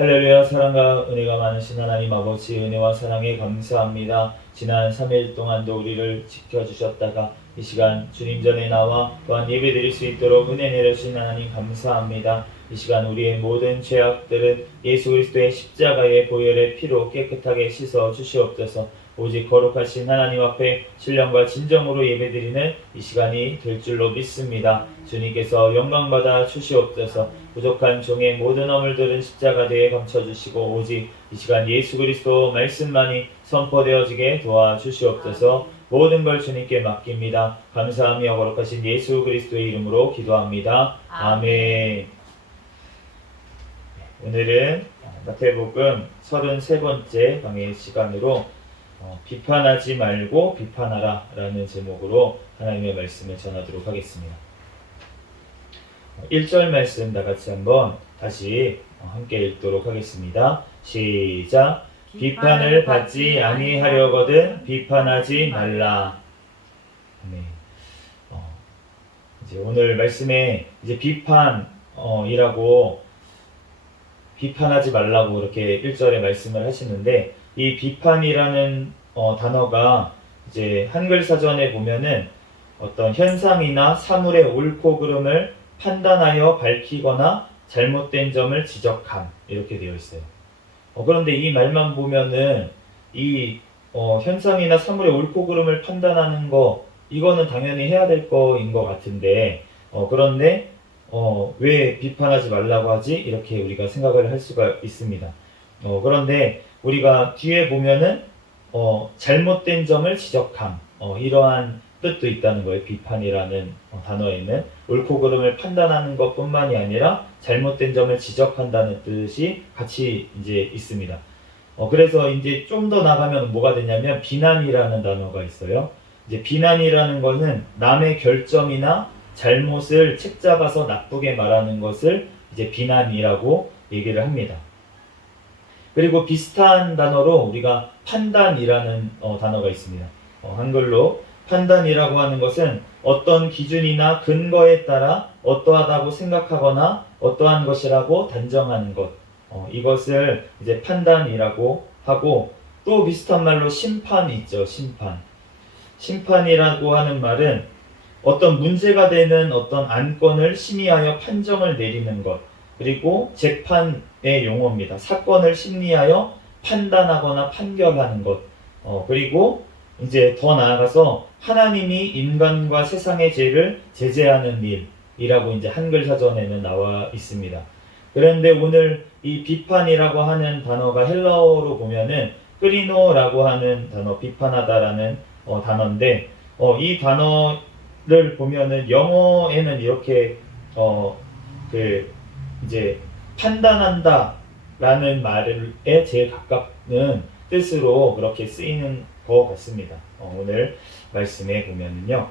할렐루야. 사랑과 은혜가 많으신 하나님 아버지, 은혜와 사랑에 감사합니다. 지난 3일 동안도 우리를 지켜주셨다가 이 시간 주님 전에 나와 또한 예배드릴 수 있도록 은혜 내려주신 하나님 감사합니다. 이 시간 우리의 모든 죄악들은 예수 그리스도의 십자가의 보혈의 피로 깨끗하게 씻어 주시옵소서. 오직 거룩하신 하나님 앞에 신령과 진정으로 예배드리는 이 시간이 될 줄로 믿습니다. 주님께서 영광받아 주시옵소서. 부족한 종의 모든 허물들은 십자가대에 감춰주시고 오직 이 시간 예수 그리스도 말씀만이 선포되어지게 도와주시옵소서. 모든 걸 주님께 맡깁니다. 감사하며 거룩하신 예수 그리스도의 이름으로 기도합니다. 아멘. 오늘은 마태복음 33번째 강의 시간으로 비판하지 말고 비판하라 라는 제목으로 하나님의 말씀을 전하도록 하겠습니다. 1절 말씀 다같이 한번 다시 함께 읽도록 하겠습니다. 시작. 비판을 받지 아니하려거든 비판하지 말라. 네. 이제 오늘 말씀에 이제 비판이라고 비판하지 말라고 이렇게 1절에 말씀을 하시는데, 이 비판이라는 단어가 이제 한글 사전에 보면은 어떤 현상이나 사물의 옳고 그름을 판단하여 밝히거나 잘못된 점을 지적함 이렇게 되어 있어요. 그런데 이 말만 보면은 이 현상이나 사물의 옳고 그름을 판단하는 거, 이거는 당연히 해야 될 거인 것 같은데 그런데 왜 비판하지 말라고 하지? 이렇게 우리가 생각을 할 수가 있습니다. 그런데 우리가 뒤에 보면은 잘못된 점을 지적함, 이러한 뜻도 있다는 거예요. 비판이라는 단어에는 옳고 그름을 판단하는 것뿐만이 아니라 잘못된 점을 지적한다는 뜻이 같이 이제 있습니다. 그래서 이제 좀 더 나가면 뭐가 되냐면 비난이라는 단어가 있어요. 이제 비난이라는 것은 남의 결점이나 잘못을 책잡아서 나쁘게 말하는 것을 이제 비난이라고 얘기를 합니다. 그리고 비슷한 단어로 우리가 판단이라는 단어가 있습니다. 한글로 판단이라고 하는 것은 어떤 기준이나 근거에 따라 어떠하다고 생각하거나 어떠한 것이라고 단정하는 것, 이것을 이제 판단이라고 하고, 또 비슷한 말로 심판이 있죠. 심판이라고 하는 말은 어떤 문제가 되는 어떤 안건을 심의하여 판정을 내리는 것, 그리고 재판의 용어입니다. 사건을 심리하여 판단하거나 판결하는 것, 그리고 이제 더 나아가서 하나님이 인간과 세상의 죄를 제재하는 일이라고 이제 한글 사전에는 나와 있습니다. 그런데 오늘 이 비판이라고 하는 단어가 헬라어로 보면은 크리노라고 하는 단어, 비판하다라는 단어인데, 이 단어를 보면은 영어에는 이렇게 이제 판단한다라는 말에 제일 가깝은 뜻으로 그렇게 쓰이는 것 같습니다. 오늘 말씀에 보면은요,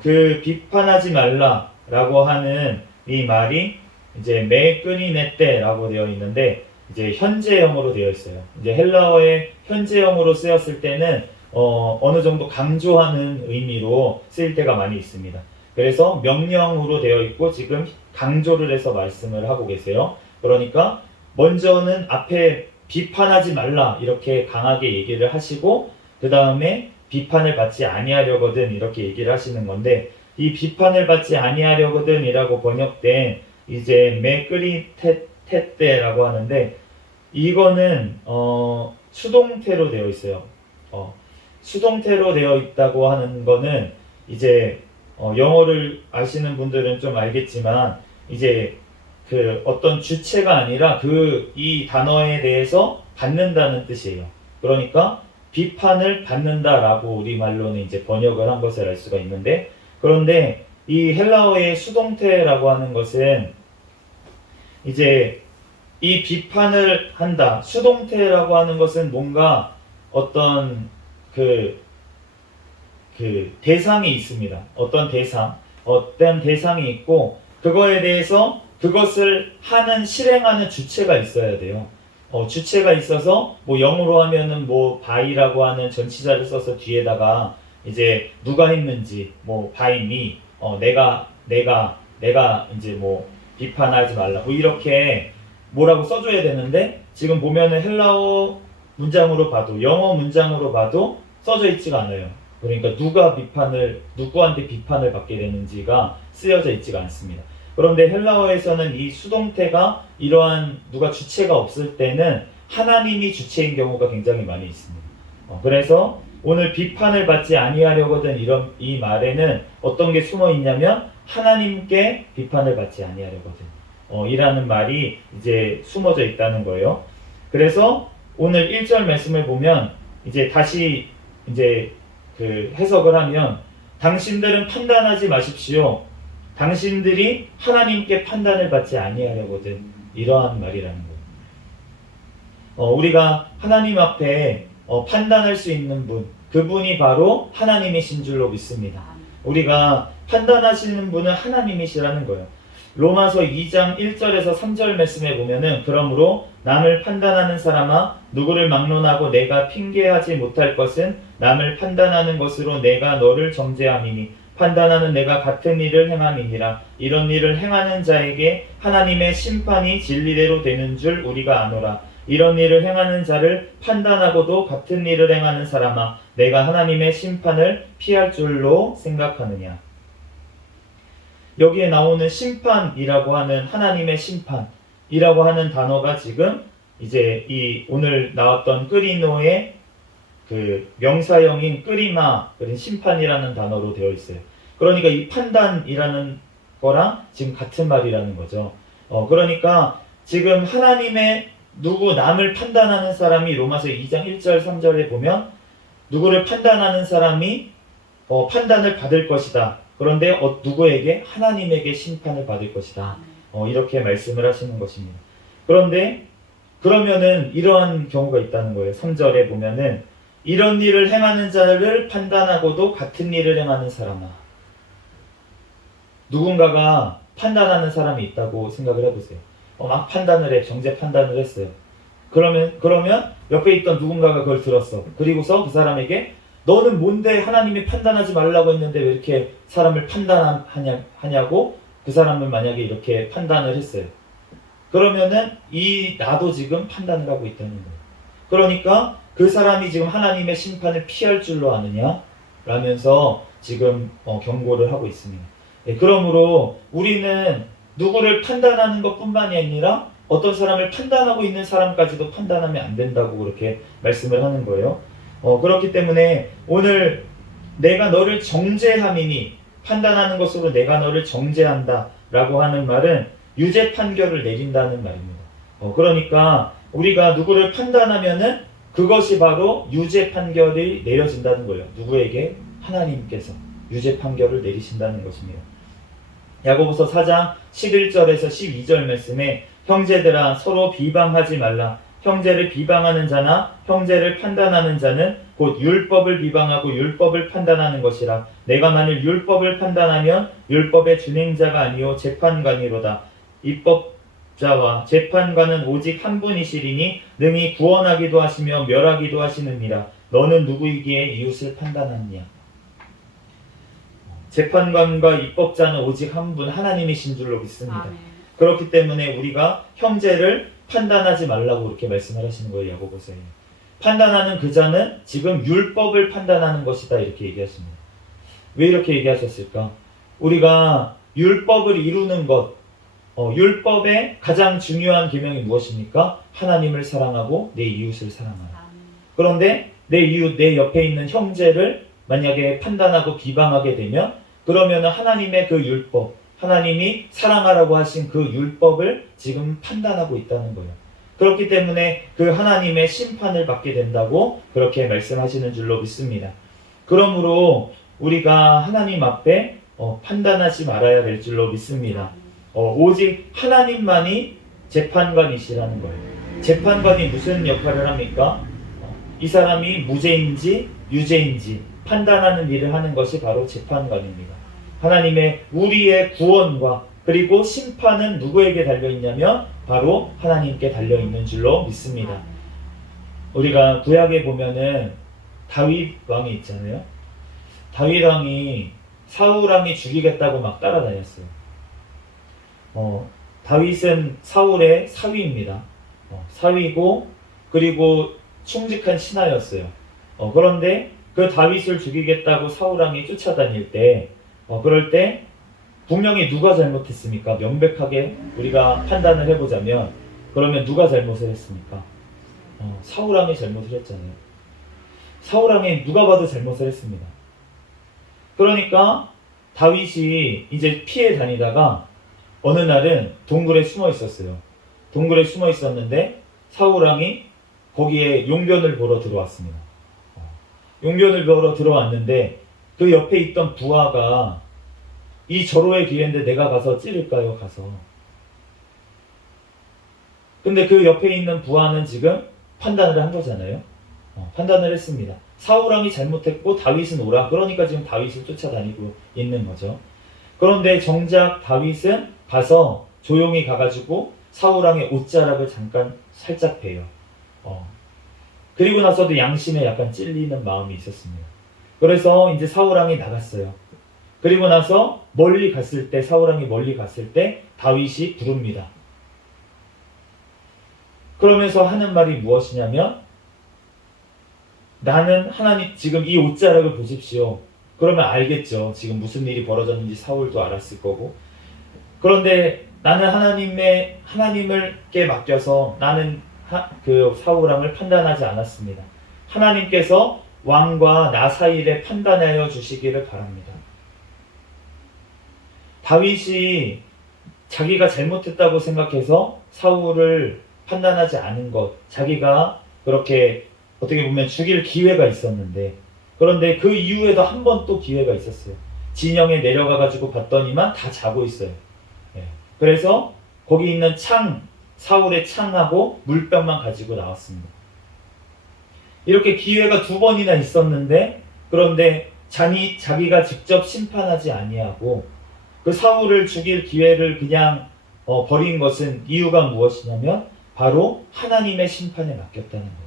그 비판하지 말라라고 하는 이 말이 이제 메끄니네떼라고 되어 있는데, 이제 현재형으로 되어 있어요. 이제 헬라어의 현재형으로 쓰였을 때는 어느 정도 강조하는 의미로 쓰일 때가 많이 있습니다. 그래서 명령으로 되어 있고 지금 강조를 해서 말씀을 하고 계세요. 그러니까 먼저는 앞에 비판하지 말라 이렇게 강하게 얘기를 하시고, 그 다음에 비판을 받지 아니하려거든 이렇게 얘기를 하시는 건데, 이 비판을 받지 아니하려거든 이라고 번역된 이제 메끄리테떼라고 하는데, 이거는 수동태로 되어 있어요. 수동태로 되어 있다고 하는 거는 이제 영어를 아시는 분들은 좀 알겠지만, 이제 그 어떤 주체가 아니라 이 단어에 대해서 받는다는 뜻이에요. 그러니까 비판을 받는다라고 우리말로는 이제 번역을 한 것을 알 수가 있는데, 그런데 이 헬라어의 수동태라고 하는 것은 이제 이 비판을 한다, 수동태라고 하는 것은 뭔가 어떤 그 대상이 있습니다. 어떤 대상이 있고, 그거에 대해서 그것을 실행하는 주체가 있어야 돼요. 주체가 있어서 뭐 영어로 하면은 뭐 by라고 하는 전치사를 써서 뒤에다가 이제 누가 했는지 뭐 by me, 내가 이제 뭐 비판하지 말라 뭐 이렇게 뭐라고 써줘야 되는데 지금 보면은 헬라어 문장으로 봐도 영어 문장으로 봐도 써져 있지가 않아요. 그러니까 누구한테 비판을 받게 되는지가 쓰여져 있지가 않습니다. 그런데 헬라어에서는 이 수동태가 이러한 누가 주체가 없을 때는 하나님이 주체인 경우가 굉장히 많이 있습니다. 그래서 오늘 비판을 받지 아니하려거든 이 말에는 어떤 게 숨어 있냐면 하나님께 비판을 받지 아니하려거든 이라는 말이 이제 숨어져 있다는 거예요. 그래서 오늘 1절 말씀을 보면 이제 다시 이제 그 해석을 하면 당신들은 판단하지 마십시오. 당신들이 하나님께 판단을 받지 아니하려거든 이러한 말이라는 거예요. 우리가 하나님 앞에 판단할 수 있는 분, 그분이 바로 하나님이신 줄로 믿습니다. 우리가 판단하시는 분은 하나님이시라는 거예요. 로마서 2장 1절에서 3절 말씀에 보면은 그러므로 남을 판단하는 사람아 누구를 막론하고 내가 핑계하지 못할 것은 남을 판단하는 것으로 내가 너를 정죄함이니 판단하는 내가 같은 일을 행함이니라. 이런 일을 행하는 자에게 하나님의 심판이 진리대로 되는 줄 우리가 아노라. 이런 일을 행하는 자를 판단하고도 같은 일을 행하는 사람아 내가 하나님의 심판을 피할 줄로 생각하느냐. 여기에 나오는 심판이라고 하는 하나님의 심판이라고 하는 단어가 지금 이제 이 오늘 나왔던 끄리노의 그 명사형인 끄리마, 심판이라는 단어로 되어 있어요. 그러니까 이 판단이라는 거랑 지금 같은 말이라는 거죠. 그러니까 지금 하나님의 남을 판단하는 사람이 로마서 2장 1절 3절에 보면 누구를 판단하는 사람이 판단을 받을 것이다. 그런데 누구에게? 하나님에게 심판을 받을 것이다. 이렇게 말씀을 하시는 것입니다. 그런데 그러면은 이러한 경우가 있다는 거예요. 3절에 보면은 이런 일을 행하는 자를 판단하고도 같은 일을 행하는 사람아. 누군가가 판단하는 사람이 있다고 생각을 해보세요. 막 정죄 판단을 했어요. 그러면 옆에 있던 누군가가 그걸 들었어. 그리고서 그 사람에게 너는 뭔데 하나님이 판단하지 말라고 했는데 왜 이렇게 사람을 판단하냐고 그 사람을 만약에 이렇게 판단을 했어요. 그러면은 나도 지금 판단을 하고 있다는 거예요. 그러니까 그 사람이 지금 하나님의 심판을 피할 줄로 아느냐? 라면서 지금 경고를 하고 있습니다. 그러므로 우리는 누구를 판단하는 것뿐만이 아니라 어떤 사람을 판단하고 있는 사람까지도 판단하면 안 된다고 그렇게 말씀을 하는 거예요. 그렇기 때문에 오늘 내가 너를 정죄함이니 판단하는 것으로 내가 너를 정죄한다 라고 하는 말은 유죄 판결을 내린다는 말입니다. 그러니까 우리가 누구를 판단하면은 그것이 바로 유죄 판결이 내려진다는 거예요. 누구에게? 하나님께서 유죄 판결을 내리신다는 것입니다. 야고보서 4장 11절에서 12절 말씀에 형제들아 서로 비방하지 말라. 형제를 비방하는 자나 형제를 판단하는 자는 곧 율법을 비방하고 율법을 판단하는 것이라. 내가 만일 율법을 판단하면 율법의 준행자가 아니요 재판관이로다. 입법자와 재판관은 오직 한 분이시리니 능히 구원하기도 하시며 멸하기도 하시느니라. 너는 누구이기에 이웃을 판단하느냐. 재판관과 입법자는 오직 한 분 하나님이신 줄로 믿습니다. 그렇기 때문에 우리가 형제를 판단하지 말라고 이렇게 말씀을 하시는 거예요. 야고보서에. 판단하는 그 자는 지금 율법을 판단하는 것이다 이렇게 얘기하십니다. 왜 이렇게 얘기하셨을까? 우리가 율법을 이루는 것, 율법의 가장 중요한 계명이 무엇입니까? 하나님을 사랑하고 내 이웃을 사랑하라. 그런데 내 이웃, 내 옆에 있는 형제를 만약에 판단하고 비방하게 되면 그러면 하나님의 그 율법, 하나님이 사랑하라고 하신 그 율법을 지금 판단하고 있다는 거예요. 그렇기 때문에 그 하나님의 심판을 받게 된다고 그렇게 말씀하시는 줄로 믿습니다. 그러므로 우리가 하나님 앞에 판단하지 말아야 될 줄로 믿습니다. 오직 하나님만이 재판관이시라는 거예요. 재판관이 무슨 역할을 합니까? 이 사람이 무죄인지 유죄인지 판단하는 일을 하는 것이 바로 재판관입니다. 하나님의 우리의 구원과 그리고 심판은 누구에게 달려있냐면 바로 하나님께 달려있는 줄로 믿습니다. 우리가 구약에 보면은 다윗 왕이 있잖아요. 다윗 왕이 사울 왕이 죽이겠다고 막 따라다녔어요. 다윗은 사울의 사위입니다. 사위고 그리고 충직한 신하였어요. 그런데 그 다윗을 죽이겠다고 사울왕이 쫓아다닐 때 그럴 때 분명히 누가 잘못했습니까? 명백하게 우리가 판단을 해보자면 그러면 누가 잘못을 했습니까? 사울왕이 잘못을 했잖아요. 사울왕이 누가 봐도 잘못을 했습니다. 그러니까 다윗이 이제 피해 다니다가 어느 날은 동굴에 숨어 있었어요. 동굴에 숨어 있었는데 사울왕이 거기에 용변을 보러 들어왔습니다. 용변을 보러 들어왔는데 그 옆에 있던 부하가 이 절호의 기회인데 내가 가서 찌를까요? 가서. 근데 그 옆에 있는 부하는 지금 판단을 한 거잖아요. 판단을 했습니다. 사울왕이 잘못했고 다윗은 오라. 그러니까 지금 다윗을 쫓아다니고 있는 거죠. 그런데 정작 다윗은 가서 조용히 가가지고 사울왕의 옷자락을 잠깐 살짝 베요. 그리고 나서도 양심에 약간 찔리는 마음이 있었습니다. 그래서 이제 사울왕이 나갔어요. 그리고 나서 멀리 갔을 때 사울왕이 멀리 갔을 때 다윗이 부릅니다. 그러면서 하는 말이 무엇이냐면 나는 하나님 지금 이 옷자락을 보십시오. 그러면 알겠죠. 지금 무슨 일이 벌어졌는지 사울도 알았을 거고. 그런데 나는 하나님을께 맡겨서 나는 그 사울왕을 판단하지 않았습니다. 하나님께서 왕과 나 사이를 판단하여 주시기를 바랍니다. 다윗이 자기가 잘못했다고 생각해서 사울을 판단하지 않은 것, 자기가 그렇게 어떻게 보면 죽일 기회가 있었는데 그런데 그 이후에도 한 번 또 기회가 있었어요. 진영에 내려가가지고 봤더니만 다 자고 있어요. 그래서 거기 있는 사울의 창하고 물병만 가지고 나왔습니다. 이렇게 기회가 2번이나 있었는데 그런데 자기가 직접 심판하지 아니하고 그 사울을 죽일 기회를 그냥 버린 것은 이유가 무엇이냐면 바로 하나님의 심판에 맡겼다는 거예요.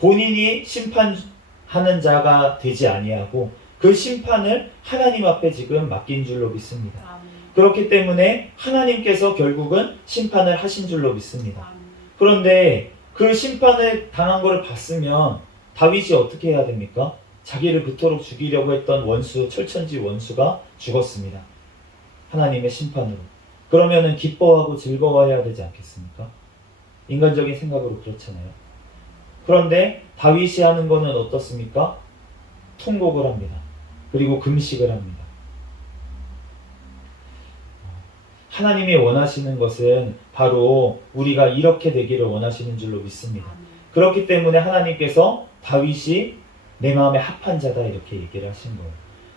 본인이 심판하는 자가 되지 아니하고 그 심판을 하나님 앞에 지금 맡긴 줄로 믿습니다. 그렇기 때문에 하나님께서 결국은 심판을 하신 줄로 믿습니다. 그런데 그 심판을 당한 것을 봤으면 다윗이 어떻게 해야 됩니까? 자기를 그토록 죽이려고 했던 원수, 철천지 원수가 죽었습니다. 하나님의 심판으로. 그러면은 기뻐하고 즐거워해야 되지 않겠습니까? 인간적인 생각으로 그렇잖아요. 그런데 다윗이 하는 것은 어떻습니까? 통곡을 합니다. 그리고 금식을 합니다. 하나님이 원하시는 것은 바로 우리가 이렇게 되기를 원하시는 줄로 믿습니다. 그렇기 때문에 하나님께서 다윗이 내 마음에 합한 자다 이렇게 얘기를 하신 거예요.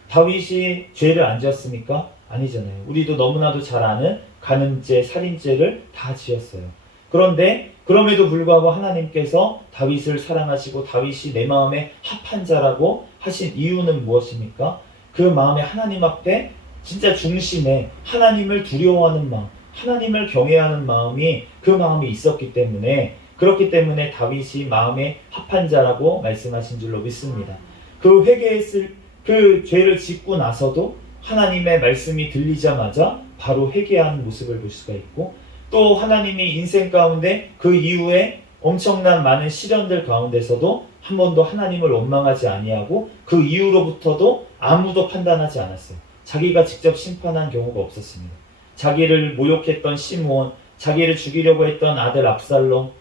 다윗이 죄를 안 지었습니까? 아니잖아요. 우리도 너무나도 잘 아는 간음죄, 살인죄를 다 지었어요. 그런데 그럼에도 불구하고 하나님께서 다윗을 사랑하시고 다윗이 내 마음에 합한 자라고 하신 이유는 무엇입니까? 그 마음에 하나님 앞에 진짜 중심에 하나님을 두려워하는 마음, 하나님을 경외하는 마음이 그 마음이 있었기 때문에 그렇기 때문에 다윗이 마음에 합한 자라고 말씀하신 줄로 믿습니다. 그 회개했을 그 죄를 짓고 나서도 하나님의 말씀이 들리자마자 바로 회개하는 모습을 볼 수가 있고 또 하나님이 인생 가운데 그 이후에 엄청난 많은 시련들 가운데서도 한 번도 하나님을 원망하지 아니하고 그 이후로부터도 아무도 판단하지 않았어요. 자기가 직접 심판한 경우가 없었습니다. 자기를 모욕했던 시므온, 자기를 죽이려고 했던 아들 압살롬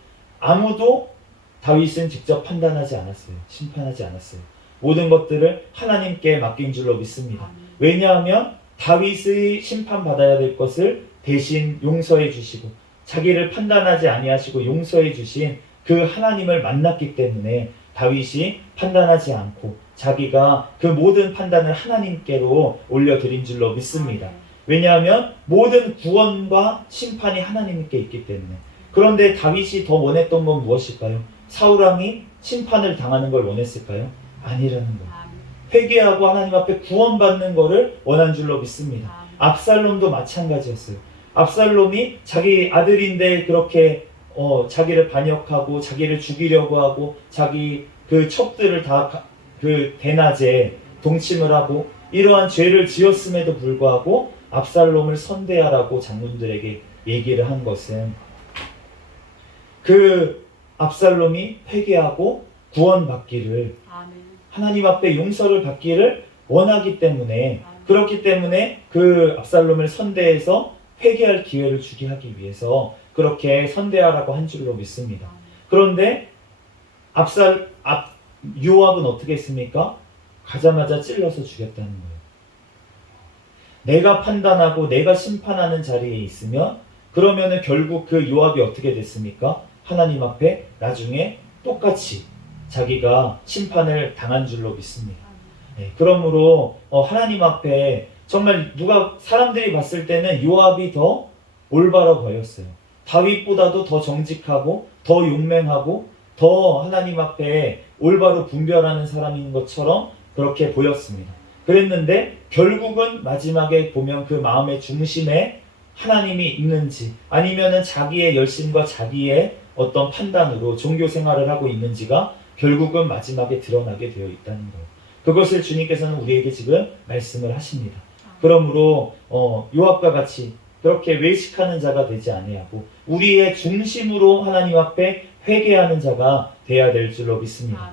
아무도 다윗은 직접 판단하지 않았어요. 심판하지 않았어요. 모든 것들을 하나님께 맡긴 줄로 믿습니다. 왜냐하면 다윗의 심판받아야 될 것을 대신 용서해 주시고 자기를 판단하지 아니하시고 용서해 주신 그 하나님을 만났기 때문에 다윗이 판단하지 않고 자기가 그 모든 판단을 하나님께로 올려드린 줄로 믿습니다. 왜냐하면 모든 구원과 심판이 하나님께 있기 때문에. 그런데 다윗이 더 원했던 건 무엇일까요? 사울왕이 심판을 당하는 걸 원했을까요? 아니라는 거예요. 회개하고 하나님 앞에 구원받는 것을 원한 줄로 믿습니다. 압살롬도 마찬가지였어요. 압살롬이 자기 아들인데 그렇게 자기를 반역하고 자기를 죽이려고 하고 자기 그 첩들을 다 그 대낮에 동침을 하고 이러한 죄를 지었음에도 불구하고 압살롬을 선대하라고 장군들에게 얘기를 한 것은 그 압살롬이 회개하고 구원받기를, 아멘. 하나님 앞에 용서를 받기를 원하기 때문에, 아멘. 그렇기 때문에 그 압살롬을 선대해서 회개할 기회를 주게 하기 위해서 그렇게 선대하라고 한 줄로 믿습니다. 아멘. 그런데 요압은 어떻게 했습니까? 가자마자 찔러서 죽였다는 거예요. 내가 판단하고 내가 심판하는 자리에 있으면 그러면은 결국 그 요압이 어떻게 됐습니까? 하나님 앞에 나중에 똑같이 자기가 심판을 당한 줄로 믿습니다. 네, 그러므로 하나님 앞에 정말 사람들이 봤을 때는 요압이 더 올바로 보였어요. 다윗보다도 더 정직하고 더 용맹하고 더 하나님 앞에 올바로 분별하는 사람인 것처럼 그렇게 보였습니다. 그랬는데 결국은 마지막에 보면 그 마음의 중심에 하나님이 있는지 아니면은 자기의 열심과 자기의 어떤 판단으로 종교 생활을 하고 있는지가 결국은 마지막에 드러나게 되어 있다는 거예요. 그것을 주님께서는 우리에게 지금 말씀을 하십니다. 그러므로 요압과 같이 그렇게 외식하는 자가 되지 아니하고 우리의 중심으로 하나님 앞에 회개하는 자가 되어야 될 줄로 믿습니다.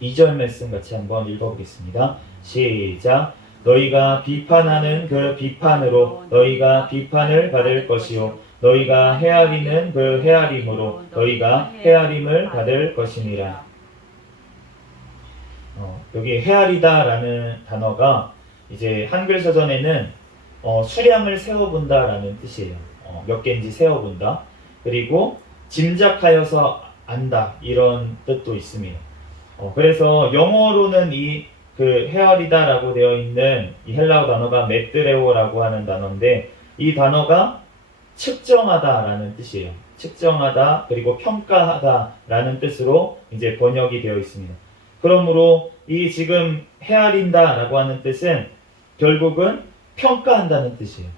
2절 말씀 같이 한번 읽어보겠습니다. 시작. 너희가 비판하는 그 비판으로 너희가 비판을 받을 것이요 너희가 헤아리는 그 헤아림으로 너희가 헤아림을 받을 것이니라. 여기 헤아리다라는 단어가 이제 한글 서전에는 수량을 세어본다라는 뜻이에요. 몇 개인지 세어본다. 그리고 짐작하여서 안다 이런 뜻도 있습니다. 그래서 영어로는 그 헤아리다라고 되어 있는 이 헬라어 단어가 메트레오라고 하는 단어인데 이 단어가 측정하다라는 뜻이에요. 측정하다 그리고 평가하다라는 뜻으로 이제 번역이 되어 있습니다. 그러므로 이 지금 헤아린다라고 하는 뜻은 결국은 평가한다는 뜻이에요.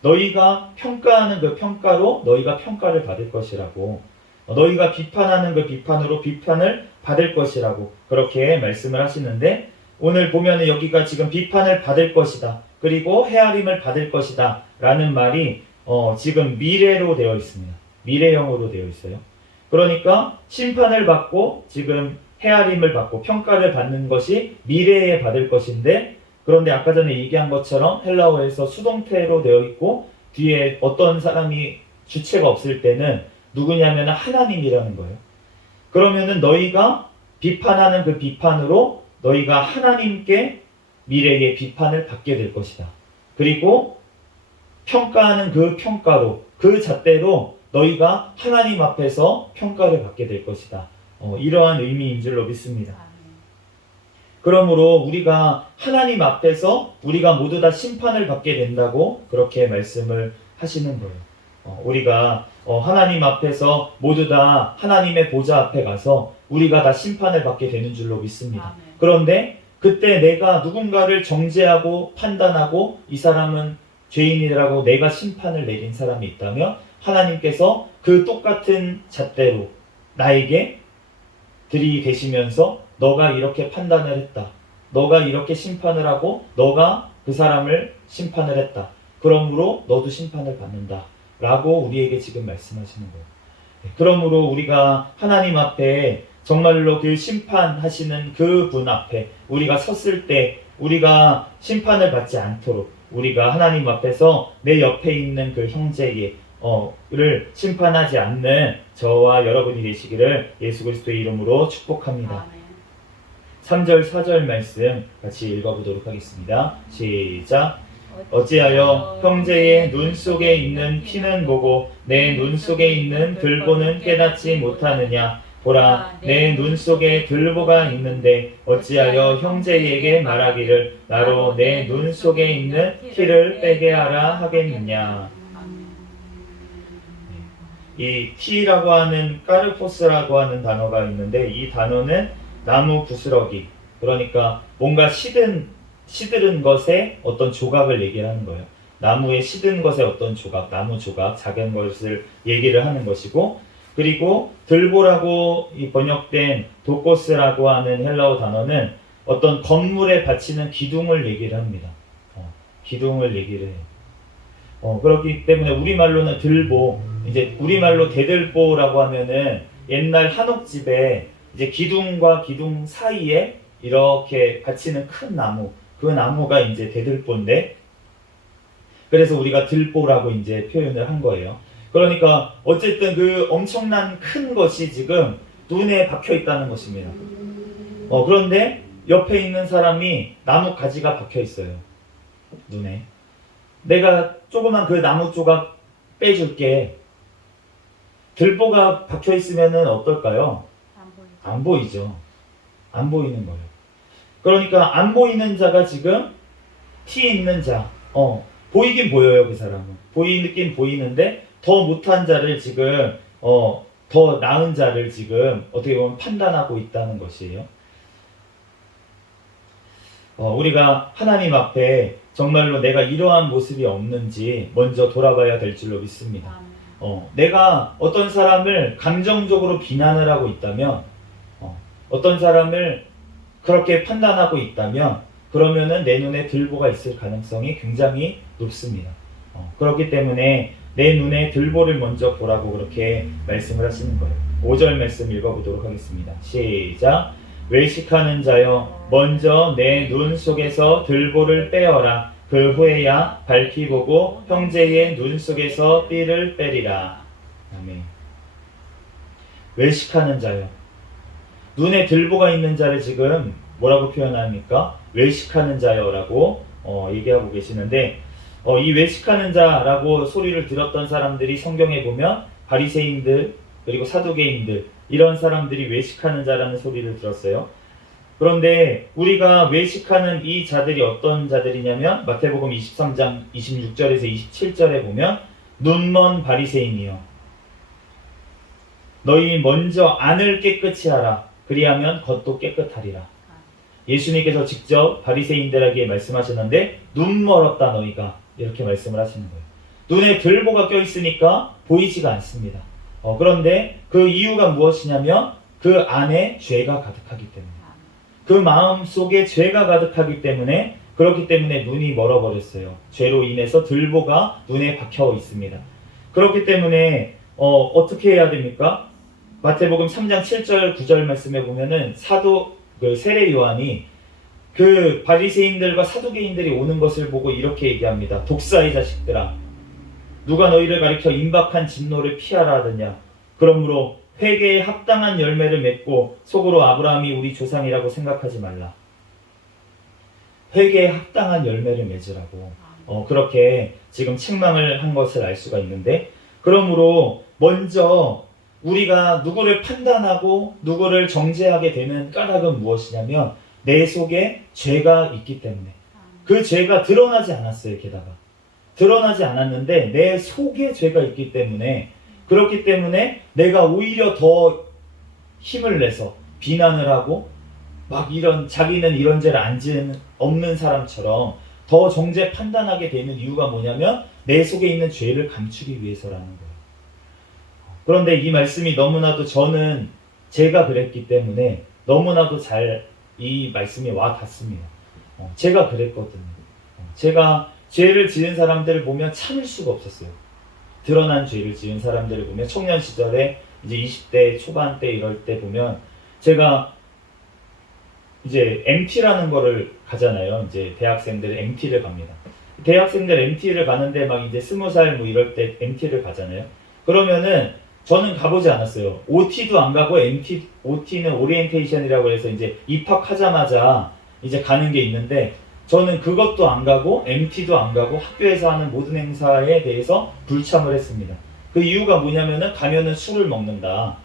너희가 평가하는 그 평가로 너희가 평가를 받을 것이라고, 너희가 비판하는 그 비판으로 비판을 받을 것이라고 그렇게 말씀을 하시는데 오늘 보면은 여기가 지금 비판을 받을 것이다 그리고 헤아림을 받을 것이다 라는 말이 지금 미래로 되어 있습니다. 미래형으로 되어 있어요. 그러니까 심판을 받고 지금 헤아림을 받고 평가를 받는 것이 미래에 받을 것인데, 그런데 아까 전에 얘기한 것처럼 헬라어에서 수동태로 되어 있고 뒤에 어떤 사람이 주체가 없을 때는 누구냐면 하나님이라는 거예요. 그러면은 너희가 비판하는 그 비판으로 너희가 하나님께 미래의 비판을 받게 될 것이다. 그리고 평가하는 그 평가로 그 잣대로 너희가 하나님 앞에서 평가를 받게 될 것이다. 이러한 의미인 줄로 믿습니다. 그러므로 우리가 하나님 앞에서 우리가 모두 다 심판을 받게 된다고 그렇게 말씀을 하시는 거예요. 우리가 하나님 앞에서 모두 다 하나님의 보좌 앞에 가서 우리가 다 심판을 받게 되는 줄로 믿습니다. 그런데 그때 내가 누군가를 정죄하고 판단하고 이 사람은 죄인이라고 내가 심판을 내린 사람이 있다면 하나님께서 그 똑같은 잣대로 나에게 들이대시면서 너가 이렇게 판단을 했다. 너가 이렇게 심판을 하고 너가 그 사람을 심판을 했다. 그러므로 너도 심판을 받는다. 라고 우리에게 지금 말씀하시는 거예요. 그러므로 우리가 하나님 앞에 정말로 그 심판하시는 그 분 앞에 우리가 섰을 때 우리가 심판을 받지 않도록 우리가 하나님 앞에서 내 옆에 있는 그 형제의 를 심판하지 않는 저와 여러분이 되시기를 예수 그리스도의 이름으로 축복합니다. 3절 4절 말씀 같이 읽어보도록 하겠습니다. 시작. 어찌하여 형제의 눈 속에 있는 피는 보고 내 눈 속에 있는 들보는 깨닫지 못하느냐. 보라, 내 눈 속에 들보가 있는데 어찌하여 형제에게 말하기를 나로 내 눈 속에 있는 피를 빼게 하라 하겠느냐. 이 티라고 하는 까르포스라고 하는 단어가 있는데 이 단어는 나무 부스러기, 그러니까 뭔가 시드른 것의 어떤 조각을 얘기를 하는 거예요. 나무에 시든 것의 어떤 조각, 나무 조각, 작은 것을 얘기를 하는 것이고, 그리고 들보라고 번역된 도코스라고 하는 헬라어 단어는 어떤 건물에 받치는 기둥을 얘기를 합니다. 기둥을 얘기를 해요. 그렇기 때문에 우리말로는 들보, 이제 우리말로 대들보라고 하면은 옛날 한옥집에 이제 기둥과 기둥 사이에 이렇게 받치는 큰 나무, 그 나무가 이제 대들보인데, 그래서 우리가 들보라고 이제 표현을 한 거예요. 그러니까 어쨌든 그 엄청난 큰 것이 지금 눈에 박혀 있다는 것입니다. 그런데 옆에 있는 사람이 나무 가지가 박혀 있어요. 눈에. 내가 조그만 그 나무 조각 빼줄게. 들보가 박혀 있으면은 어떨까요? 안 보이죠. 안 보이는 거예요. 그러니까 안 보이는 자가 지금 티 있는 자, 보이긴 보여요, 그 사람은. 보이긴 보이는데 더 못한 자를 지금 더 나은 자를 지금 어떻게 보면 판단하고 있다는 것이에요. 우리가 하나님 앞에 정말로 내가 이러한 모습이 없는지 먼저 돌아봐야 될 줄로 믿습니다. 내가 어떤 사람을 감정적으로 비난을 하고 있다면, 어떤 사람을 그렇게 판단하고 있다면, 그러면은 내 눈에 들보가 있을 가능성이 굉장히 높습니다. 그렇기 때문에 내 눈에 들보를 먼저 보라고 그렇게 말씀을 하시는 거예요. 5절 말씀 읽어보도록 하겠습니다. 시작. 외식하는 자여, 먼저 내 눈 속에서 들보를 빼어라. 그 후에야 밝히 보고 형제의 눈 속에서 띠를 빼리라. 아멘. 외식하는 자여, 눈에 들보가 있는 자를 지금 뭐라고 표현합니까? 외식하는 자여라고 얘기하고 계시는데, 이 외식하는 자라고 소리를 들었던 사람들이 성경에 보면 바리새인들 그리고 사두개인들, 이런 사람들이 외식하는 자라는 소리를 들었어요. 그런데 우리가 외식하는 이 자들이 어떤 자들이냐면 마태복음 23장 26절에서 27절에 보면 눈먼 바리새인이여, 너희 먼저 안을 깨끗이 하라. 그리하면 겉도 깨끗하리라. 예수님께서 직접 바리새인들에게 말씀하셨는데 눈 멀었다 너희가, 이렇게 말씀을 하시는 거예요. 눈에 들보가 껴있으니까 보이지가 않습니다. 그런데 그 이유가 무엇이냐면 그 안에 죄가 가득하기 때문에, 그 마음 속에 죄가 가득하기 때문에, 그렇기 때문에 눈이 멀어버렸어요. 죄로 인해서 들보가 눈에 박혀 있습니다. 그렇기 때문에 어떻게 해야 됩니까? 마태복음 3장 7절 9절 말씀에 보면은 세례 요한이 그 바리새인들과 사두개인들이 오는 것을 보고 이렇게 얘기합니다. 독사의 자식들아, 누가 너희를 가리켜 임박한 진노를 피하라 하더냐. 그러므로 회개에 합당한 열매를 맺고 속으로 아브라함이 우리 조상이라고 생각하지 말라. 회개에 합당한 열매를 맺으라고 그렇게 지금 책망을 한 것을 알 수가 있는데, 그러므로 먼저 우리가 누구를 판단하고 누구를 정죄하게 되는 까닭은 무엇이냐면 내 속에 죄가 있기 때문에, 그 죄가 드러나지 않았어요. 게다가 드러나지 않았는데 내 속에 죄가 있기 때문에, 그렇기 때문에 내가 오히려 더 힘을 내서 비난을 하고 막 이런 자기는 이런 죄를 안 지은 없는 사람처럼 더 정죄 판단하게 되는 이유가 뭐냐면 내 속에 있는 죄를 감추기 위해서라는 거예요. 그런데 이 말씀이 너무나도 저는 제가 그랬기 때문에 너무나도 잘 이 말씀이 와 닿습니다. 제가 그랬거든요. 제가 죄를 지은 사람들을 보면 참을 수가 없었어요. 드러난 죄를 지은 사람들을 보면 청년 시절에 이제 20대 초반 때 이럴 때 보면 제가 이제 MT라는 거를 가잖아요. 이제 대학생들 MT를 갑니다. 대학생들 MT를 가는데 막 이제 20살 뭐 이럴 때 MT를 가잖아요. 그러면은 저는 가보지 않았어요. OT도 안 가고 OT는 오리엔테이션이라고 해서 이제 입학하자마자 이제 가는 게 있는데, 저는 그것도 안 가고 MT도 안 가고 학교에서 하는 모든 행사에 대해서 불참을 했습니다. 그 이유가 뭐냐면은 가면은 술을 먹는다.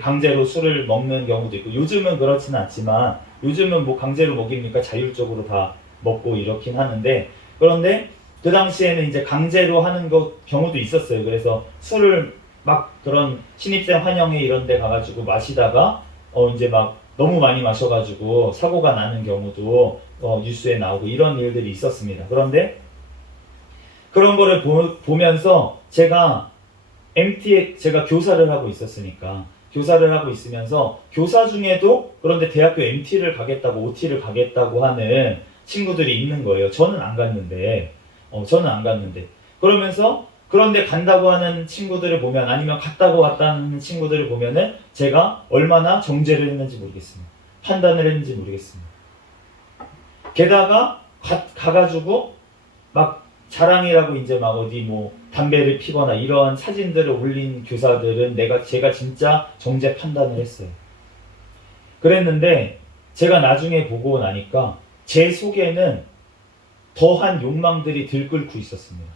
강제로 술을 먹는 경우도 있고, 요즘은 그렇지는 않지만 요즘은 뭐 강제로 먹입니까? 자율적으로 다 먹고 이렇긴 하는데, 그런데 그 당시에는 이제 강제로 하는 경우도 있었어요. 그래서 술을 막 그런 신입생 환영회 이런 데 가가지고 마시다가 이제 막 너무 많이 마셔가지고 사고가 나는 경우도 뉴스에 나오고 이런 일들이 있었습니다. 그런데 그런 거를 보면서 제가 MT에 제가 교사를 하고 있었으니까, 교사를 하고 있으면서 교사 중에도 그런데 대학교 MT를 가겠다고 OT를 가겠다고 하는 친구들이 있는 거예요. 저는 안 갔는데 저는 안 갔는데. 그러면서 그런데 간다고 하는 친구들을 보면 아니면 갔다고 왔다는 친구들을 보면은 제가 얼마나 정죄를 했는지 모르겠습니다. 판단을 했는지 모르겠습니다. 게다가 가가지고 막 자랑이라고 이제 막 어디 뭐 담배를 피거나 이런 사진들을 올린 교사들은 제가 진짜 정죄 판단을 했어요. 그랬는데 제가 나중에 보고 나니까 제 속에는 더한 욕망들이 들끓고 있었습니다.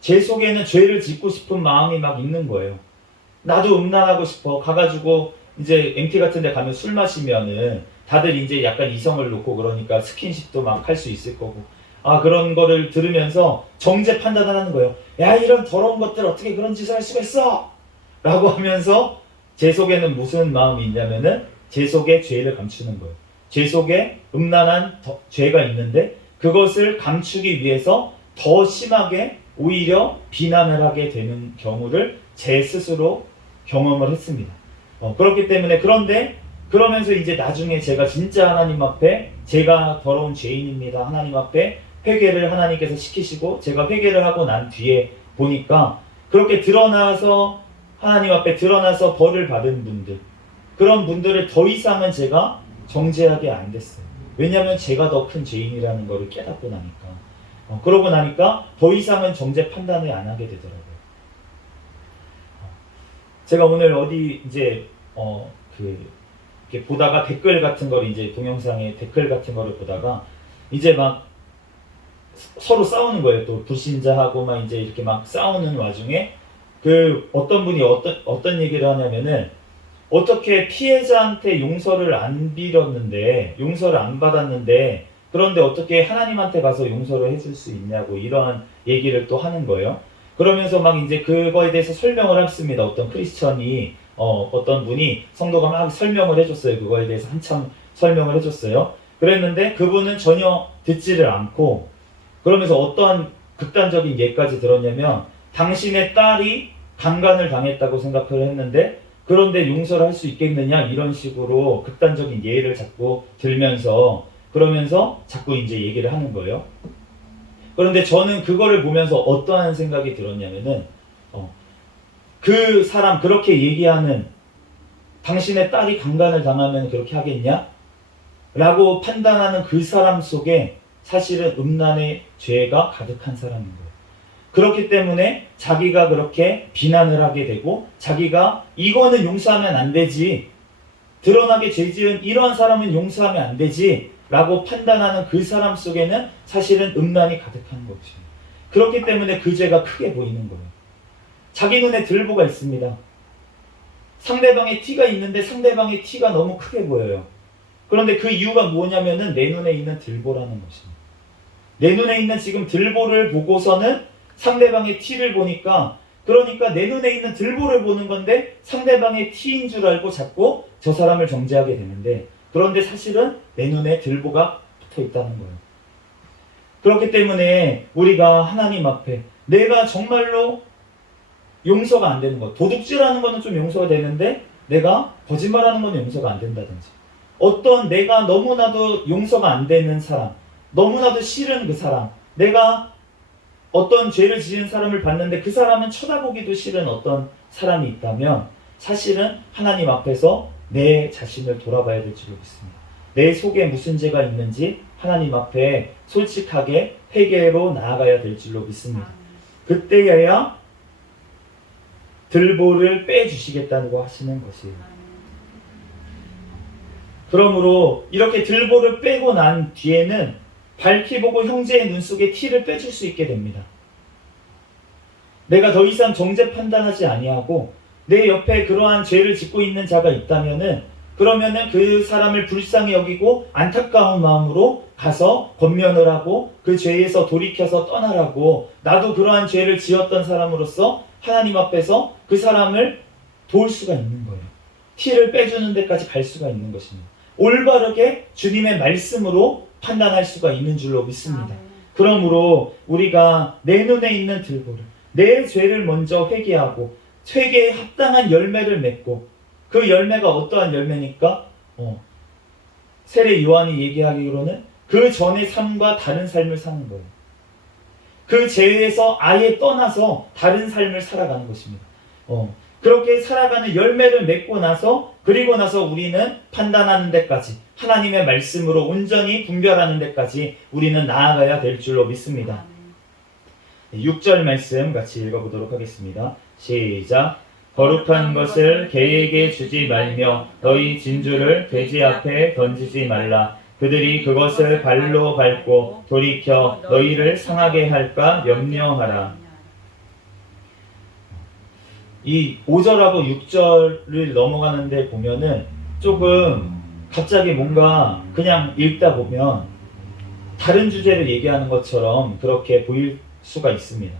제 속에는 죄를 짓고 싶은 마음이 막 있는 거예요. 나도 음란하고 싶어. 가가지고 이제 MT 같은 데 가면 술 마시면은 다들 이제 약간 이성을 놓고 그러니까 스킨십도 막 할 수 있을 거고. 그런 거를 들으면서 정죄 판단을 하는 거예요. 야, 이런 더러운 것들 어떻게 그런 짓을 할 수가 있어? 라고 하면서 제 속에는 무슨 마음이 있냐면은 제 속에 죄를 감추는 거예요. 제 속에 음란한 죄가 있는데 그것을 감추기 위해서 더 심하게 오히려 비난을 하게 되는 경우를 제 스스로 경험을 했습니다. 그렇기 때문에 그러면서 이제 나중에 제가 진짜 하나님 앞에 제가 더러운 죄인입니다. 하나님 앞에 회개를 하나님께서 시키시고 제가 회개를 하고 난 뒤에 보니까 그렇게 드러나서 하나님 앞에 드러나서 벌을 받은 분들, 그런 분들을 더 이상은 제가 정죄하게 안 됐어요. 왜냐하면 제가 더 큰 죄인이라는 것을 깨닫고 나니까. 그러고 나니까 더 이상은 정죄 판단을 안 하게 되더라고요. 제가 오늘 어디 이제 이렇게 보다가 댓글 같은 걸 이제 동영상에 댓글 같은 거를 보다가 이제 막 서로 싸우는 거예요. 또 불신자하고 막 이제 이렇게 막 싸우는 와중에 그 어떤 분이 어떤 얘기를 하냐면은 어떻게 피해자한테 용서를 안 빌었는데 용서를 안 받았는데 그런데 어떻게 하나님한테 가서 용서를 해줄 수 있냐고 이러한 얘기를 또 하는 거예요. 그러면서 막 이제 그거에 대해서 설명을 했습니다. 어떤 크리스천이 어떤 분이 성도가 막 설명을 해줬어요. 그거에 대해서 한참 설명을 해줬어요. 그랬는데 그분은 전혀 듣지를 않고 그러면서 어떠한 극단적인 예까지 들었냐면 당신의 딸이 강간을 당했다고 생각을 했는데 그런데 용서를 할 수 있겠느냐 이런 식으로 극단적인 예를 자꾸 들면서 그러면서 자꾸 이제 얘기를 하는 거예요. 그런데 저는 그거를 보면서 어떠한 생각이 들었냐면은 그 사람 그렇게 얘기하는 당신의 딸이 강간을 당하면 그렇게 하겠냐? 라고 판단하는 그 사람 속에 사실은 음란의 죄가 가득한 사람인 거예요. 그렇기 때문에 자기가 그렇게 비난을 하게 되고 자기가 이거는 용서하면 안 되지, 드러나게 죄지은 이런 사람은 용서하면 안 되지 라고 판단하는 그 사람 속에는 사실은 음란이 가득한 것이에요. 그렇기 때문에 그 죄가 크게 보이는 거예요. 자기 눈에 들보가 있습니다. 상대방의 티가 있는데 상대방의 티가 너무 크게 보여요. 그런데 그 이유가 뭐냐면은 내 눈에 있는 들보라는 것입니다. 내 눈에 있는 지금 들보를 보고서는 상대방의 티를 보니까 그러니까 내 눈에 있는 들보를 보는 건데 상대방의 티인 줄 알고 자꾸 저 사람을 정죄하게 되는데 그런데 사실은 내 눈에 들보가 붙어 있다는 거예요. 그렇기 때문에 우리가 하나님 앞에 내가 정말로 용서가 안 되는 것, 도둑질하는 거는 좀 용서가 되는데 내가 거짓말하는 거는 용서가 안 된다든지 어떤 내가 너무나도 용서가 안 되는 사람, 너무나도 싫은 그 사람, 내가 어떤 죄를 지은 사람을 봤는데 그 사람은 쳐다보기도 싫은 어떤 사람이 있다면 사실은 하나님 앞에서 내 자신을 돌아봐야 될 줄로 믿습니다. 내 속에 무슨 죄가 있는지 하나님 앞에 솔직하게 회개로 나아가야 될 줄로 믿습니다. 그때여야 들보를 빼주시겠다고 하시는 것이에요. 그러므로 이렇게 들보를 빼고 난 뒤에는 밝히 보고 형제의 눈 속에 티를 빼줄 수 있게 됩니다. 내가 더 이상 정죄 판단하지 아니하고 내 옆에 그러한 죄를 짓고 있는 자가 있다면은 그러면은 그 사람을 불쌍히 여기고 안타까운 마음으로 가서 권면을 하고 그 죄에서 돌이켜서 떠나라고 나도 그러한 죄를 지었던 사람으로서 하나님 앞에서 그 사람을 도울 수가 있는 거예요. 티를 빼주는 데까지 갈 수가 있는 것입니다. 올바르게 주님의 말씀으로 판단할 수가 있는 줄로 믿습니다. 그러므로 우리가 내 눈에 있는 들보를 내 죄를 먼저 회개하고 회개에 합당한 열매를 맺고 그 열매가 어떠한 열매니까 세례 요한이 얘기하기로는 그 전의 삶과 다른 삶을 사는 거예요. 그 죄에서 아예 떠나서 다른 삶을 살아가는 것입니다. 그렇게 살아가는 열매를 맺고 나서, 그리고 나서 우리는 판단하는 데까지, 하나님의 말씀으로 온전히 분별하는 데까지 우리는 나아가야 될 줄로 믿습니다. 6절 말씀 같이 읽어보도록 하겠습니다. 시작. 거룩한 것을 개에게 주지 말며 너희 진주를 돼지 앞에 던지지 말라. 그들이 그것을 발로 밟고 돌이켜 너희를 상하게 할까 염려하라. 이 5절하고 6절을 넘어가는데 보면은 조금 갑자기 뭔가 그냥 읽다 보면 다른 주제를 얘기하는 것처럼 그렇게 보일 수가 있습니다.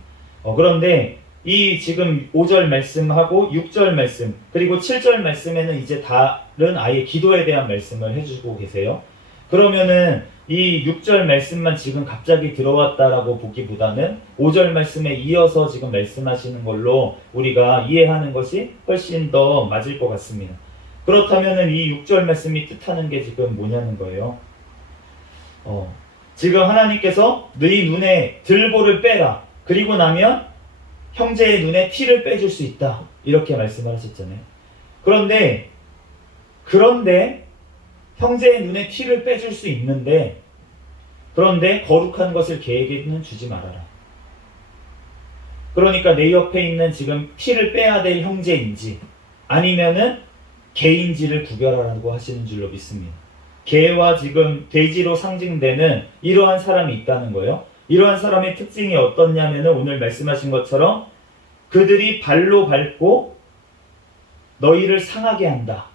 그런데 이 지금 5절 말씀하고 6절 말씀 그리고 7절 말씀에는 이제 다른 아예 기도에 대한 말씀을 해주고 계세요. 그러면은 이 6절 말씀만 지금 갑자기 들어왔다라고 보기보다는 5절 말씀에 이어서 지금 말씀하시는 걸로 우리가 이해하는 것이 훨씬 더 맞을 것 같습니다. 그렇다면은 이 6절 말씀이 뜻하는 게 지금 뭐냐는 거예요. 지금 하나님께서 너희 눈에 들보를 빼라. 그리고 나면 형제의 눈에 티를 빼줄 수 있다. 이렇게 말씀을 하셨잖아요. 그런데 형제의 눈에 티를 빼줄 수 있는데, 그런데 거룩한 것을 개에게는 주지 말아라. 그러니까 내 옆에 있는 지금 티를 빼야 될 형제인지 아니면은 개인지를 구별하라고 하시는 줄로 믿습니다. 개와 지금 돼지로 상징되는 이러한 사람이 있다는 거예요. 이러한 사람의 특징이 어떻냐면은 오늘 말씀하신 것처럼 그들이 발로 밟고 너희를 상하게 한다.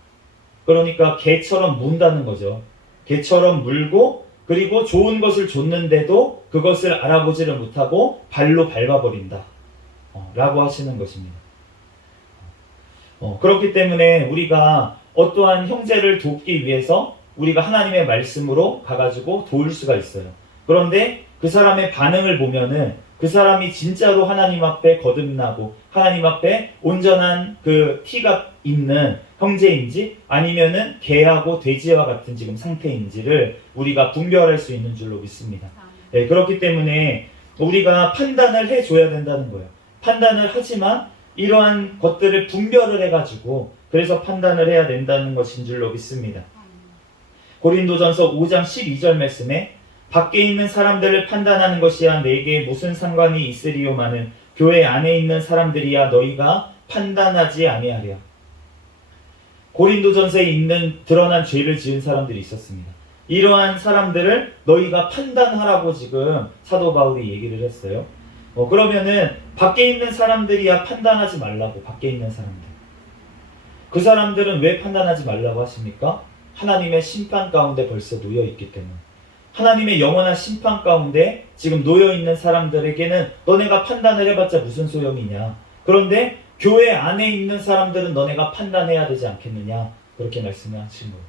그러니까 개처럼 문다는 거죠. 개처럼 물고 그리고 좋은 것을 줬는데도 그것을 알아보지를 못하고 발로 밟아버린다. 라고 하시는 것입니다. 그렇기 때문에 우리가 어떠한 형제를 돕기 위해서 우리가 하나님의 말씀으로 가가지고 도울 수가 있어요. 그런데 그 사람의 반응을 보면은 그 사람이 진짜로 하나님 앞에 거듭나고 하나님 앞에 온전한 그 티가 있는 형제인지 아니면은 개하고 돼지와 같은 지금 상태인지를 우리가 분별할 수 있는 줄로 믿습니다. 네, 그렇기 때문에 우리가 판단을 해줘야 된다는 거예요. 판단을 하지만 이러한 것들을 분별을 해가지고 그래서 판단을 해야 된다는 것인 줄로 믿습니다. 고린도전서 5장 12절 말씀에 밖에 있는 사람들을 판단하는 것이야 내게 무슨 상관이 있으리요마는 교회 안에 있는 사람들이야 너희가 판단하지 아니하랴. 고린도전서에 있는 드러난 죄를 지은 사람들이 있었습니다. 이러한 사람들을 너희가 판단하라고 지금 사도 바울이 얘기를 했어요. 그러면은 밖에 있는 사람들이야 판단하지 말라고. 밖에 있는 사람들, 그 사람들은 왜 판단하지 말라고 하십니까? 하나님의 심판 가운데 벌써 놓여있기 때문에. 하나님의 영원한 심판 가운데 지금 놓여있는 사람들에게는 너네가 판단을 해봤자 무슨 소용이냐. 그런데 교회 안에 있는 사람들은 너네가 판단해야 되지 않겠느냐. 그렇게 말씀을 하신 거예요.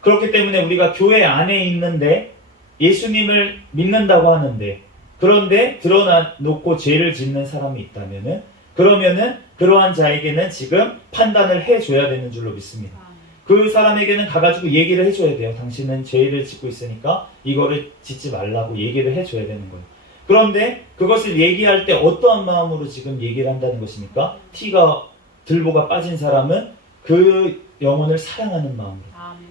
그렇기 때문에 우리가 교회 안에 있는데 예수님을 믿는다고 하는데 그런데 드러놓고 죄를 짓는 사람이 있다면은 그러면은 그러한 자에게는 지금 판단을 해줘야 되는 줄로 믿습니다. 그 사람에게는 가가지고 얘기를 해줘야 돼요. 당신은 죄를 짓고 있으니까 이거를 짓지 말라고 얘기를 해줘야 되는 거예요. 그런데 그것을 얘기할 때 어떠한 마음으로 지금 얘기를 한다는 것입니까? 들보가 빠진 사람은 그 영혼을 사랑하는 마음으로,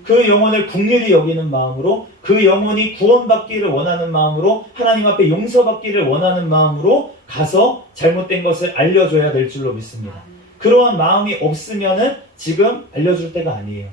그 영혼을 긍휼히 여기는 마음으로, 그 영혼이 구원받기를 원하는 마음으로, 하나님 앞에 용서받기를 원하는 마음으로 가서 잘못된 것을 알려줘야 될 줄로 믿습니다. 그러한 마음이 없으면은 지금 알려줄 때가 아니에요.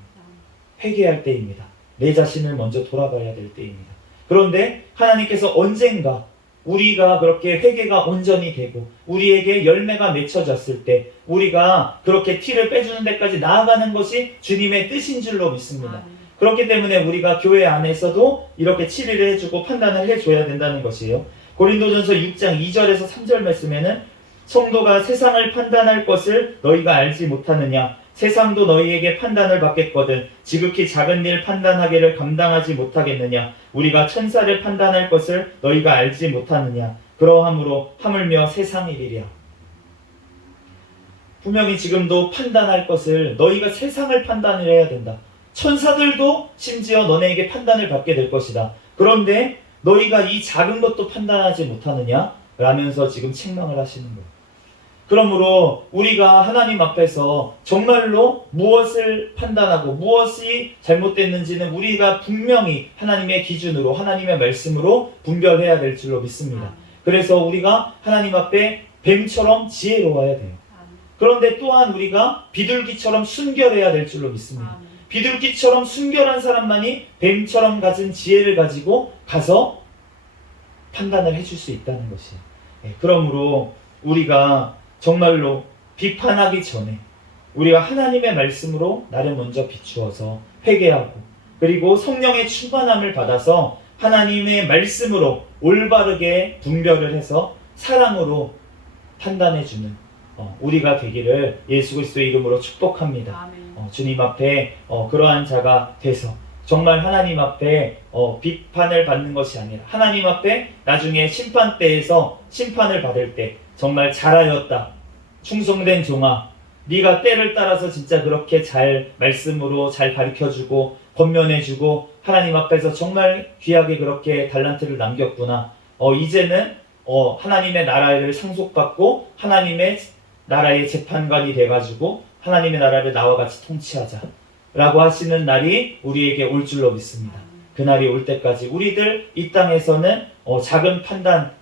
회개할 때입니다. 내 자신을 먼저 돌아봐야 될 때입니다. 그런데 하나님께서 언젠가 우리가 그렇게 회개가 온전히 되고 우리에게 열매가 맺혀졌을 때 우리가 그렇게 티를 빼주는 데까지 나아가는 것이 주님의 뜻인 줄로 믿습니다. 그렇기 때문에 우리가 교회 안에서도 이렇게 치리를 해주고 판단을 해줘야 된다는 것이에요. 고린도전서 6장 2절에서 3절 말씀에는 성도가 세상을 판단할 것을 너희가 알지 못하느냐. 세상도 너희에게 판단을 받겠거든 지극히 작은 일 판단하기를 감당하지 못하겠느냐. 우리가 천사를 판단할 것을 너희가 알지 못하느냐. 그러함으로 하물며 세상 일이랴. 분명히 지금도 판단할 것을 너희가 세상을 판단을 해야 된다. 천사들도 심지어 너네에게 판단을 받게 될 것이다. 그런데 너희가 이 작은 것도 판단하지 못하느냐? 라면서 지금 책망을 하시는 거예요. 그러므로 우리가 하나님 앞에서 정말로 무엇을 판단하고 무엇이 잘못됐는지는 우리가 분명히 하나님의 기준으로 하나님의 말씀으로 분별해야 될 줄로 믿습니다. 그래서 우리가 하나님 앞에 뱀처럼 지혜로워야 돼요. 그런데 또한 우리가 비둘기처럼 순결해야 될 줄로 믿습니다. 비둘기처럼 순결한 사람만이 뱀처럼 가진 지혜를 가지고 가서 판단을 해줄 수 있다는 것이에요. 그러므로 우리가 정말로 비판하기 전에 우리가 하나님의 말씀으로 나를 먼저 비추어서 회개하고 그리고 성령의 충만함을 받아서 하나님의 말씀으로 올바르게 분별을 해서 사랑으로 판단해주는 우리가 되기를 예수 그리스도의 이름으로 축복합니다. 주님 앞에 그러한 자가 돼서 정말 하나님 앞에 비판을 받는 것이 아니라 하나님 앞에 나중에 심판대에서 심판을 받을 때 정말 잘하였다, 충성된 종아, 네가 때를 따라서 진짜 그렇게 잘 말씀으로 잘 가르쳐주고 권면해주고 하나님 앞에서 정말 귀하게 그렇게 달란트를 남겼구나. 이제는 하나님의 나라를 상속받고 하나님의 나라의 재판관이 돼가지고 하나님의 나라를 나와 같이 통치하자 라고 하시는 날이 우리에게 올 줄로 믿습니다. 그날이 올 때까지 우리들 이 땅에서는 작은 판단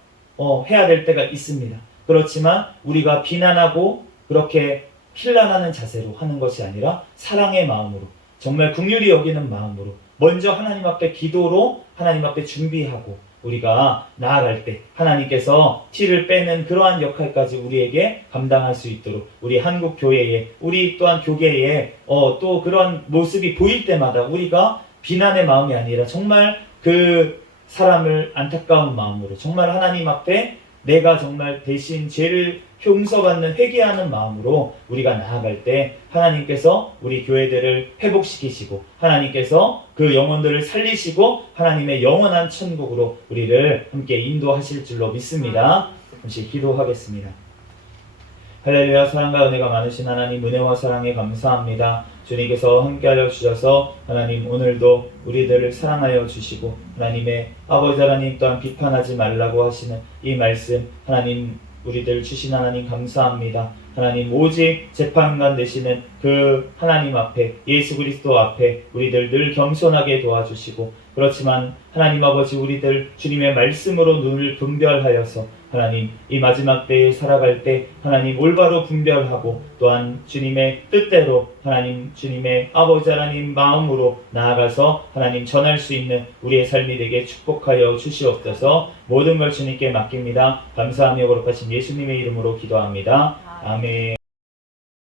해야 될 때가 있습니다. 그렇지만 우리가 비난하고 그렇게 필란하는 자세로 하는 것이 아니라 사랑의 마음으로 정말 긍휼히 여기는 마음으로 먼저 하나님 앞에 기도로 하나님 앞에 준비하고 우리가 나아갈 때 하나님께서 티를 빼는 그러한 역할까지 우리에게 감당할 수 있도록 우리 한국 교회에 우리 또한 교계에 또 그러한 모습이 보일 때마다 우리가 비난의 마음이 아니라 정말 그 사람을 안타까운 마음으로 정말 하나님 앞에 내가 정말 대신 죄를 용서받는 회개하는 마음으로 우리가 나아갈 때 하나님께서 우리 교회들을 회복시키시고 하나님께서 그 영혼들을 살리시고 하나님의 영원한 천국으로 우리를 함께 인도하실 줄로 믿습니다. 잠시 기도하겠습니다. 할렐루야. 사랑과 은혜가 많으신 하나님, 은혜와 사랑에 감사합니다. 주님께서 함께하여 주셔서 하나님 오늘도 우리들을 사랑하여 주시고 하나님의 아버지 하나님 또한 비판하지 말라고 하시는 이 말씀 하나님 우리들 주신 하나님 감사합니다. 하나님 오직 재판관 되시는 그 하나님 앞에 예수 그리스도 앞에 우리들 늘 겸손하게 도와주시고 그렇지만 하나님 아버지 우리들 주님의 말씀으로 눈을 분별하여서 하나님 이 마지막 때에 살아갈 때 하나님 올바로 분별하고 또한 주님의 뜻대로 하나님 주님의 아버지 하나님 마음으로 나아가서 하나님 전할 수 있는 우리의 삶이 되게 축복하여 주시옵소서. 모든 걸 주님께 맡깁니다. 감사하며 거룩하신 예수님의 이름으로 기도합니다. 아멘.